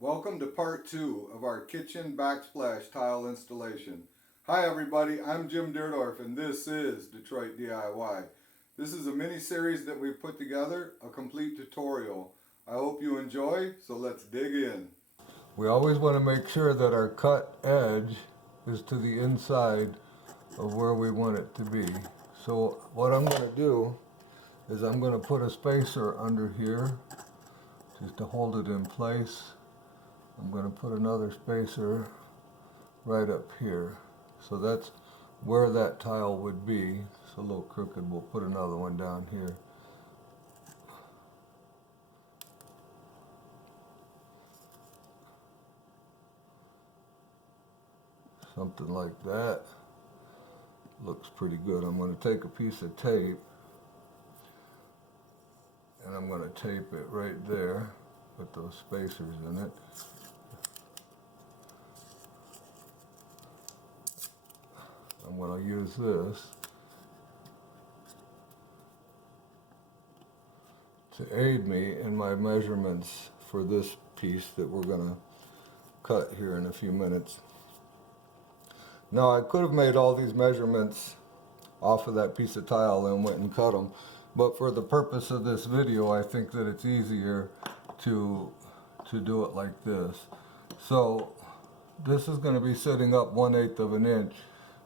Welcome to part 2 of our Kitchen Backsplash Tile Installation. Hi everybody, I'm Jim Dierdorf and this is Detroit DIY. This is a mini-series that we've put together, a complete tutorial. I hope you enjoy, so let's dig in. We always want to make sure that our cut edge is to the inside of where we want it to be. So what I'm going to do is I'm going to put a spacer under here just to hold it in place. I'm going to put another spacer right up here. So that's where that tile would be. It's a little crooked. We'll put another one down here. Something like that. Looks pretty good. I'm going to take a piece of tape and I'm going to tape it right there. Put those spacers in it. I'm going to use this to aid me in my measurements for this piece that we're going to cut here in a few minutes. Now I could have made all these measurements off of that piece of tile and went and cut them, but for the purpose of this video I think that it's easier to do it like this. So this is going to be sitting up 1/8 of an inch.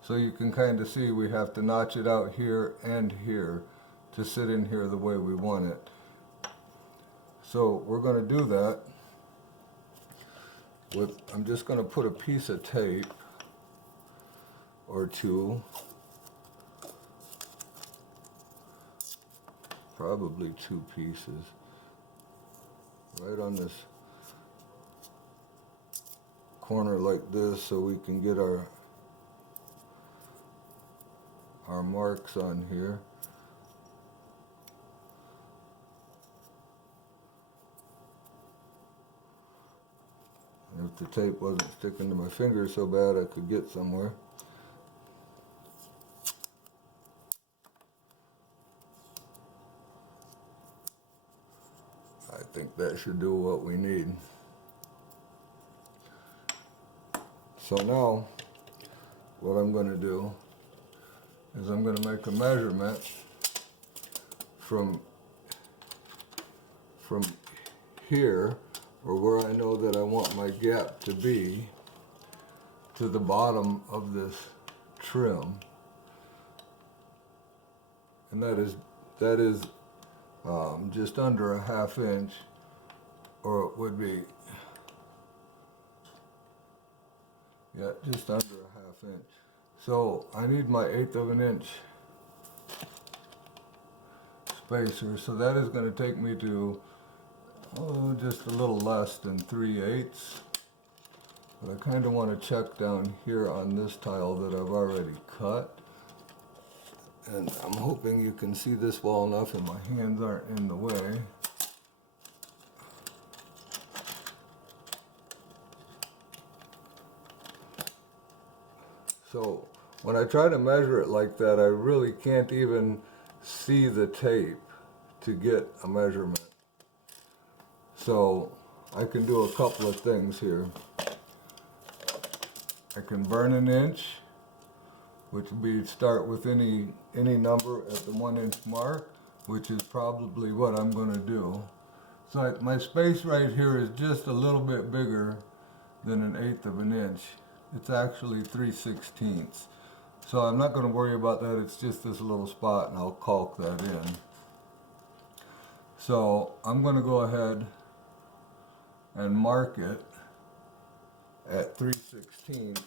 So you can kind of see we have to notch it out here and here to sit in here the way we want it. So we're going to do that with, I'm just going to put a piece of tape or two, probably 2 pieces, right on this corner like this so we can get our marks on here. And if the tape wasn't sticking to my finger so bad I could get somewhere. I think that should do what we need. So now what I'm going to do is I'm going to make a measurement from here, or where I know that I want my gap to be, to the bottom of this trim, and that is just under a 1/2 inch, or it would be, yeah, just under a 1/2 inch. So I need my 1/8 of an inch spacer, so that is going to take me to just a little less than 3/8. But I kind of want to check down here on this tile that I've already cut, and I'm hoping you can see this well enough and my hands aren't in the way. So when I try to measure it like that, I really can't even see the tape to get a measurement. So I can do a couple of things here. I can burn an inch, which would be start with any number at the 1 inch mark, which is probably what I'm going to do. So my space right here is just a little bit bigger than an 1/8 of an inch. It's actually 3/16. So I'm not going to worry about that. It's just this little spot, and I'll caulk that in. So I'm going to go ahead and mark it at 3/16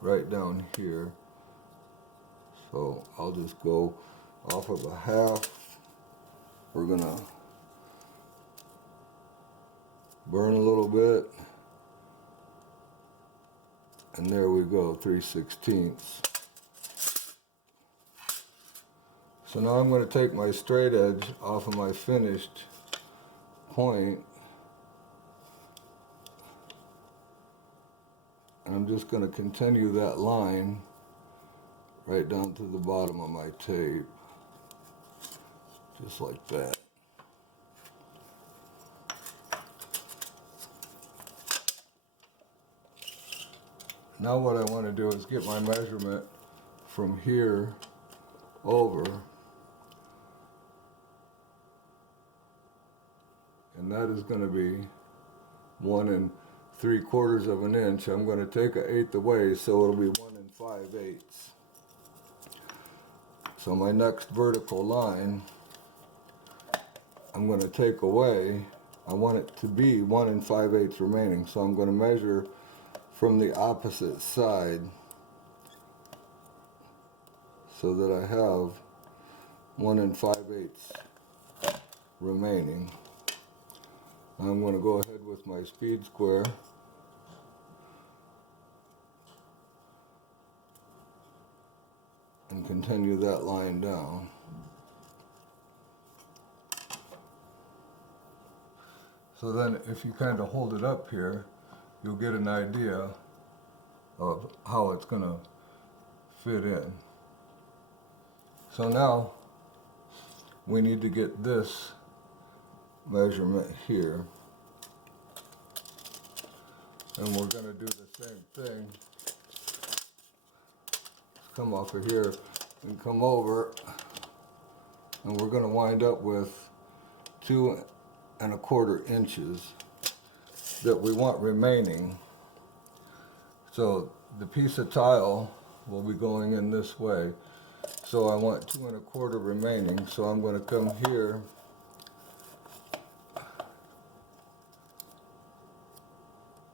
right down here. So I'll just go off of a 1/2. We're going to burn a little bit, and there we go, 3/16. So now I'm going to take my straight edge off of my finished point, and I'm just going to continue that line right down to the bottom of my tape, just like that. Now what I want to do is get my measurement from here over, and that is going to be 1 3/4 of an inch. I'm going to take 1/8 away, so it'll be 1 5/8. So my next vertical line, I'm going to take away, I want it to be 1 5/8 remaining, so I'm going to measure from the opposite side so that I have 1 5/8 remaining. I'm going to go ahead with my speed square and continue that line down. So then if you kind of hold it up here, you'll get an idea of how it's going to fit in. So now we need to get this measurement here, and we're going to do the same thing. Let's come off of here and come over, and we're going to wind up with 2 1/4 inches that we want remaining. So the piece of tile will be going in this way, so I want 2 1/4 remaining, so I'm going to come here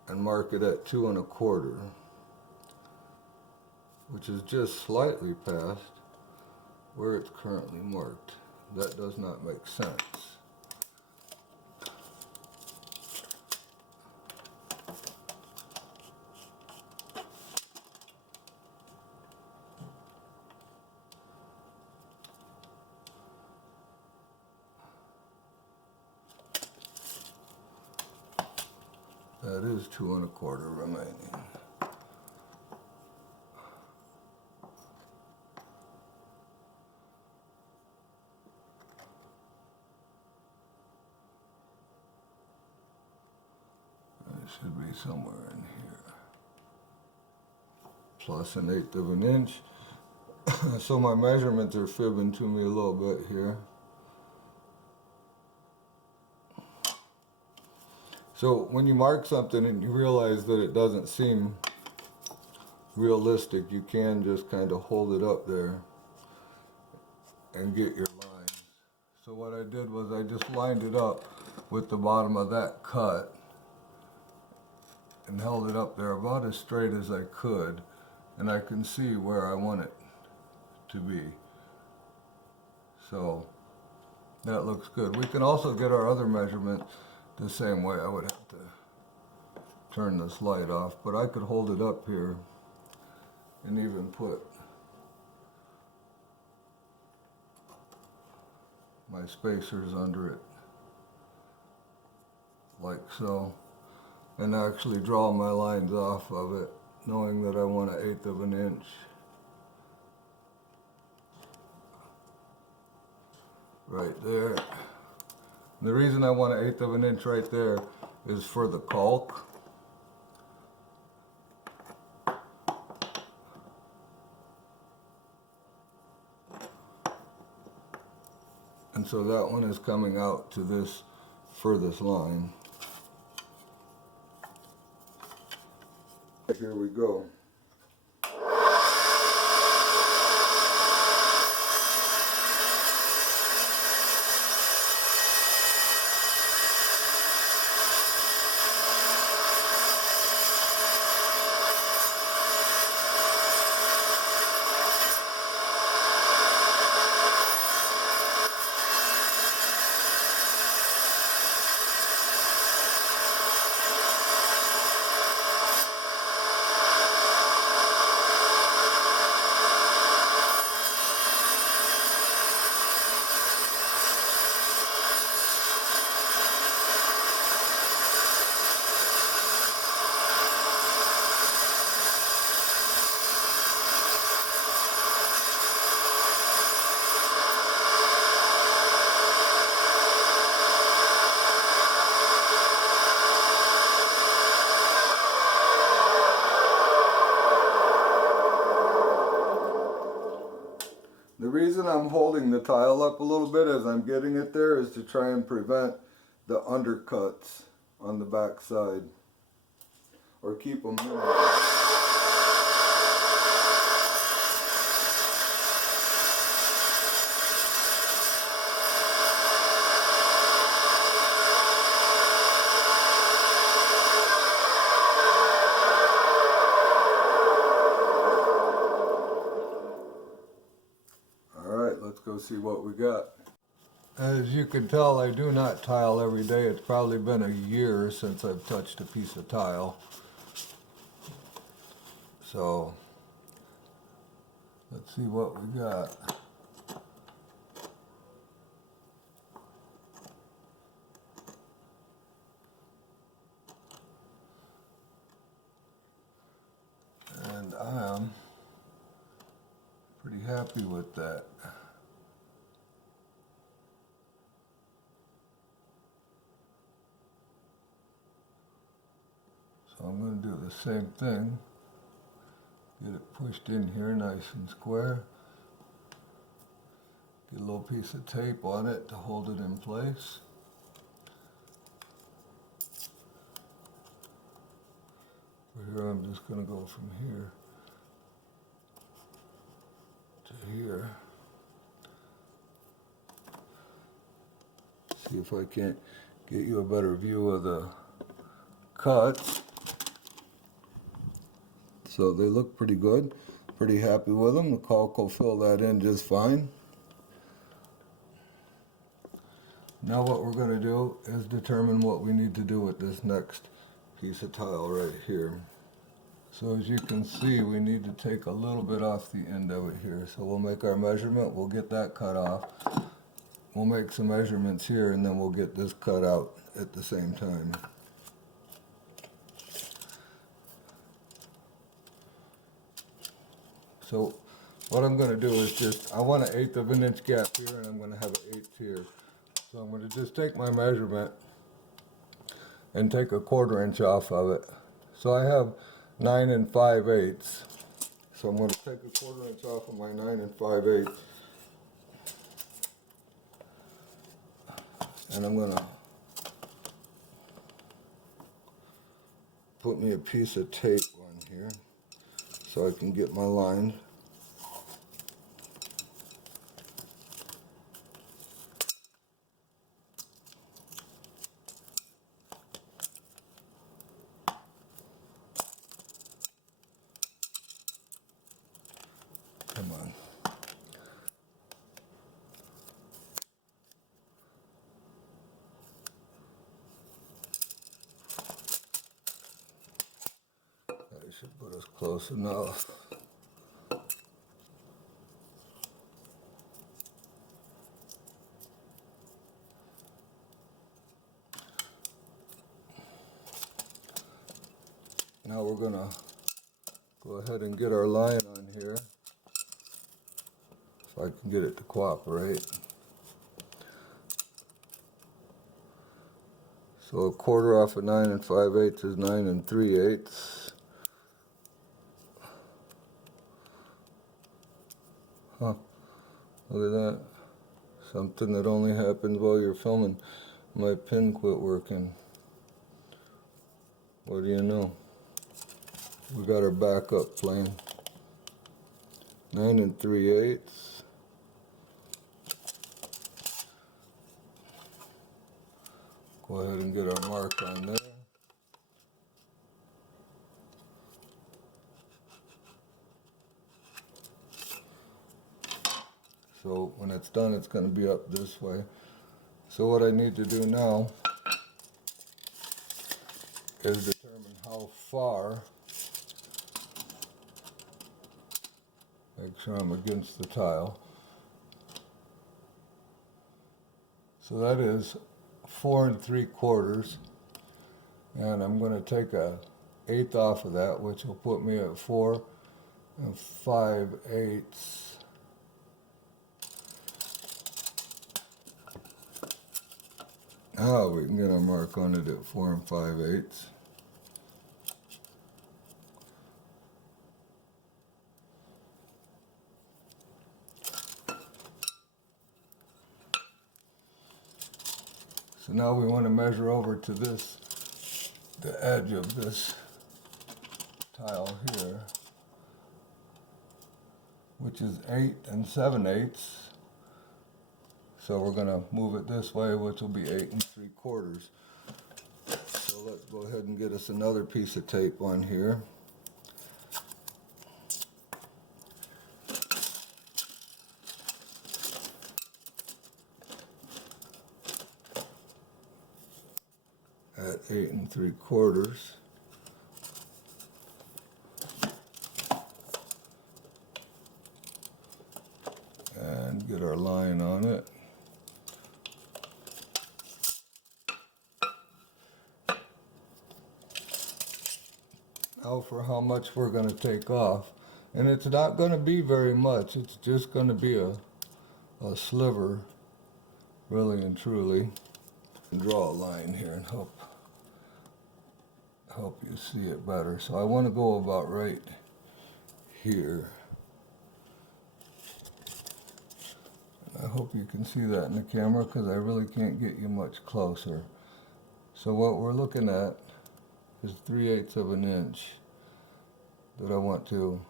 and mark it at 2 1/4, which is just slightly past where it's currently marked. That does not make sense. That is 2 1/4 remaining. It should be somewhere in here. Plus 1/8 of an inch. So my measurements are fibbing to me a little bit here. So when you mark something and you realize that it doesn't seem realistic, you can just kind of hold it up there and get your lines. So what I did was I just lined it up with the bottom of that cut and held it up there about as straight as I could, and I can see where I want it to be. So that looks good. We can also get our other measurement the same way. I would have to turn this light off, but I could hold it up here and even put my spacers under it like so, and actually draw my lines off of it, knowing that I want 1/8 of an inch. Right there. And the reason I want 1/8 of an inch right there is for the caulk. And so that one is coming out to this furthest line. Here we go. I'm holding the tile up a little bit as I'm getting it there is to try and prevent the undercuts on the back side, or keep them minimal. Let's go see what we got. As you can tell, I do not tile every day. It's probably been a year since I've touched a piece of tile. So, let's see what we got. And I am pretty happy with that. So I'm going to do the same thing. Get it pushed in here nice and square. Get a little piece of tape on it to hold it in place. For here I'm just going to go from here to here. See if I can't get you a better view of the cuts. So they look pretty good. Pretty happy with them. The caulk will fill that in just fine. Now what we're going to do is determine what we need to do with this next piece of tile right here. So as you can see, we need to take a little bit off the end of it here. So we'll make our measurement, we'll get that cut off. We'll make some measurements here, and then we'll get this cut out at the same time. So what I'm going to do is just, I want an 1/8 of an inch gap here, and I'm going to have an 1/8 here. So I'm going to just take my measurement and take a 1/4 inch off of it. So I have 9 5/8. So I'm going to take a 1/4 inch off of my 9 5/8. And I'm going to put me a piece of tape on here so I can get my line. Come on. That should put us close enough. Now we're going to go ahead and get our line on here, if I can get it to cooperate. So a 1/4 off of 9 5/8 is 9 3/8. Huh, look at that. Something that only happens while you're filming. My pin quit working. What do you know? We got our backup playing. 9 3/8. Go ahead and get our mark on there. So when it's done, it's going to be up this way. So what I need to do now is determine how far. Make sure I'm against the tile. So that is 4 3/4, and I'm going to take a 1/8 off of that, which will put me at 4 5/8. Now we can get a mark on it at 4 5/8. So now we want to measure over to this, the edge of this tile here, which is 8 7/8. So we're going to move it this way, which will be 8 3/4. So let's go ahead and get us another piece of tape on here. At 8 3/4. And get our line on it. Now for how much we're going to take off. And it's not going to be very much. It's just going to be a sliver, really and truly. And draw a line here and help you see it better. So I want to go about right here. I hope you can see that in the camera because I really can't get you much closer. So what we're looking at is 3/8 of an inch that I want to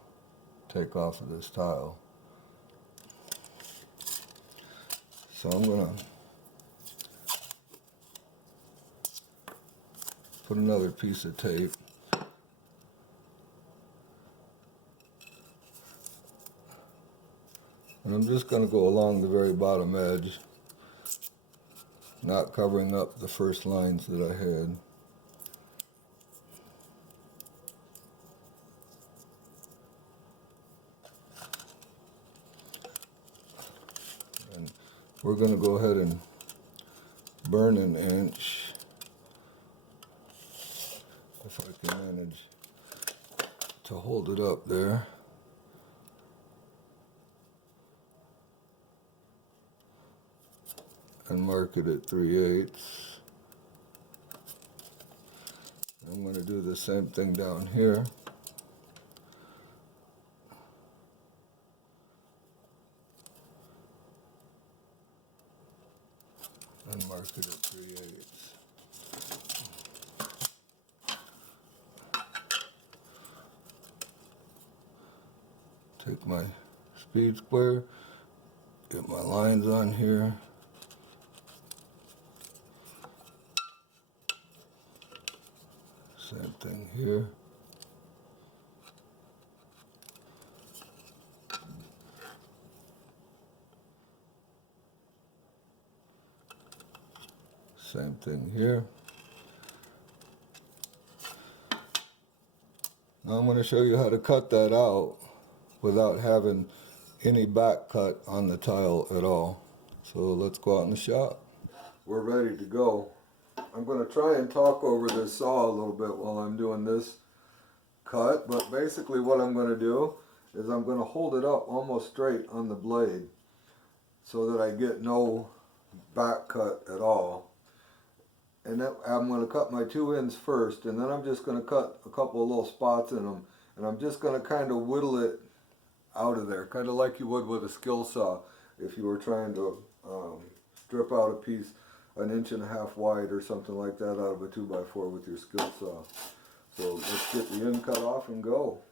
take off of this tile. So I'm going to put another piece of tape. And I'm just going to go along the very bottom edge, not covering up the first lines that I had. And we're going to go ahead and burn an inch, if I can manage to hold it up there. And mark it at 3/8. I'm going to do the same thing down here. And mark it at 3/8. Take my speed square, get my lines on here. Same thing here. Same thing here. Now I'm going to show you how to cut that out without having any back cut on the tile at all. So let's go out in the shop. We're ready to go. I'm going to try and talk over this saw a little bit while I'm doing this cut, but basically what I'm going to do is I'm going to hold it up almost straight on the blade so that I get no back cut at all. And then I'm going to cut my 2 ends first, and then I'm just going to cut a couple of little spots in them, and I'm just going to kind of whittle it out of there, kind of like you would with a skill saw if you were trying to strip out a piece 1.5 inches wide or something like that out of a 2x4 with your skill saw. So let's get the end cut off and go.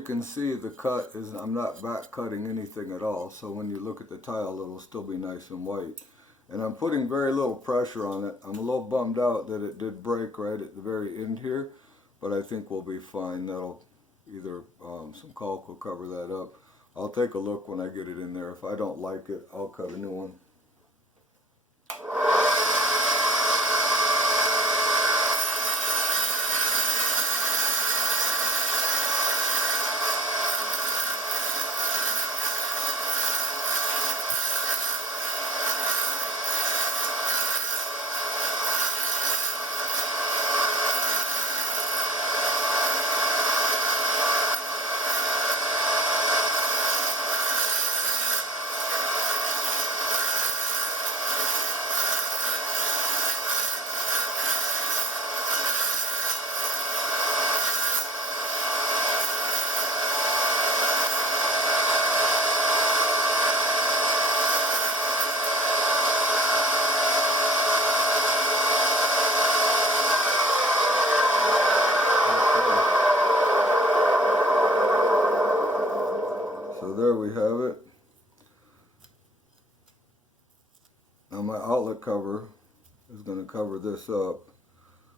you can see, the cut is, I'm not back cutting anything at all, so when you look at the tile it'll still be nice and white. And I'm putting very little pressure on it. I'm a little bummed out that it did break right at the very end here, but I think we'll be fine. That'll either some caulk will cover that up. I'll take a look when I get it in there. If I don't like it, I'll cut a new one. So there we have it. Now my outlet cover is going to cover this up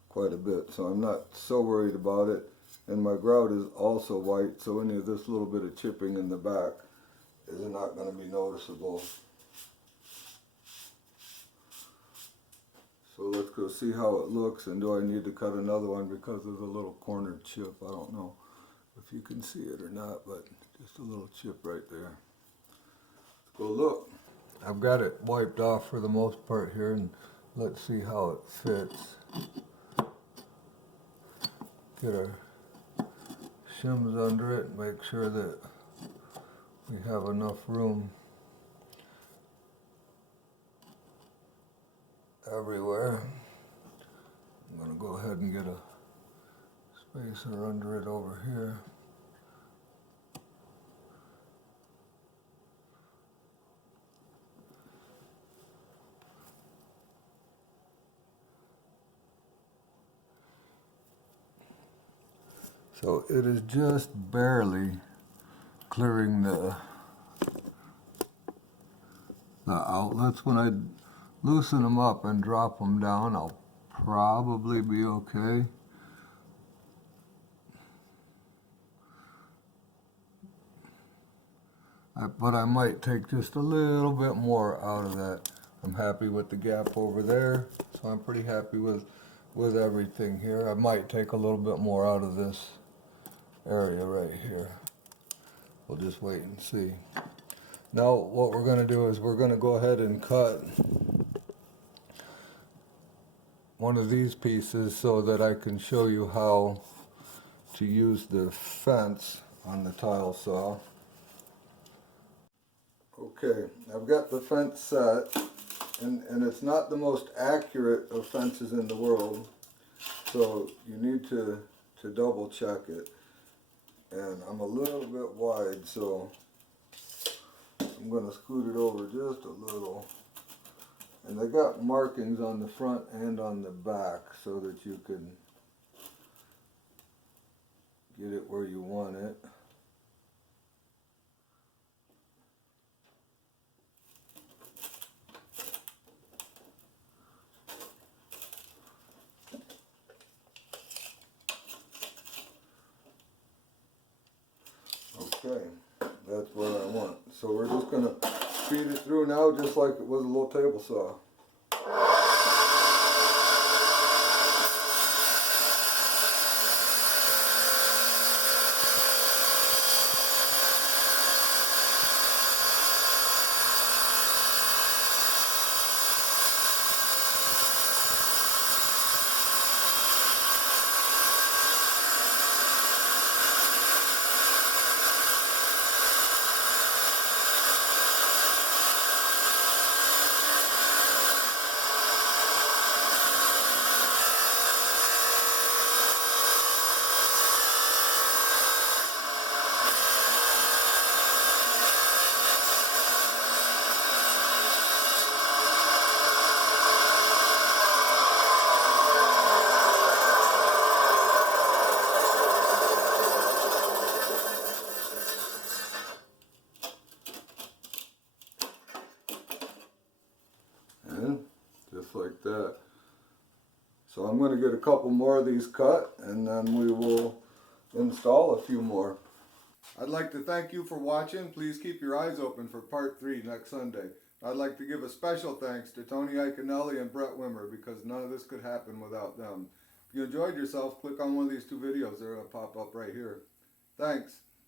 quite a bit, so I'm not so worried about it. And my grout is also white, so any of this little bit of chipping in the back is not going to be noticeable. So let's go see how it looks, and do I need to cut another one because of the little corner chip? I don't know if you can see it or not, but just a little chip right there. Let's go look. I've got it wiped off for the most part here, and let's see how it fits. Get our shims under it, make sure that we have enough room everywhere. I'm going to go ahead and get a spacer under it over here. So it is just barely clearing the outlets. When I loosen them up and drop them down, I'll probably be okay. But I might take just a little bit more out of that. I'm happy with the gap over there, so I'm pretty happy with everything here. I might take a little bit more out of this area right here. We'll just wait and see. Now what we're going to do is we're going to go ahead and cut one of these pieces so that I can show you how to use the fence on the tile saw. Okay, I've got the fence set, and it's not the most accurate of fences in the world, so you need to double check it. And I'm a little bit wide, so I'm going to scoot it over just a little. And they got markings on the front and on the back so that you can get it where you want it. Okay, that's what I want. So we're just going to feed it through now just like it was a little table saw. just like that. So I'm going to get a couple more of these cut, and then we will install a few more. I'd like to thank you for watching. Please keep your eyes open for part 3 next Sunday. I'd like to give a special thanks to Tony Iaconelli and Brett Wimmer, because none of this could happen without them. If you enjoyed yourself, click on one of these 2 videos. They're going to pop up right here. Thanks.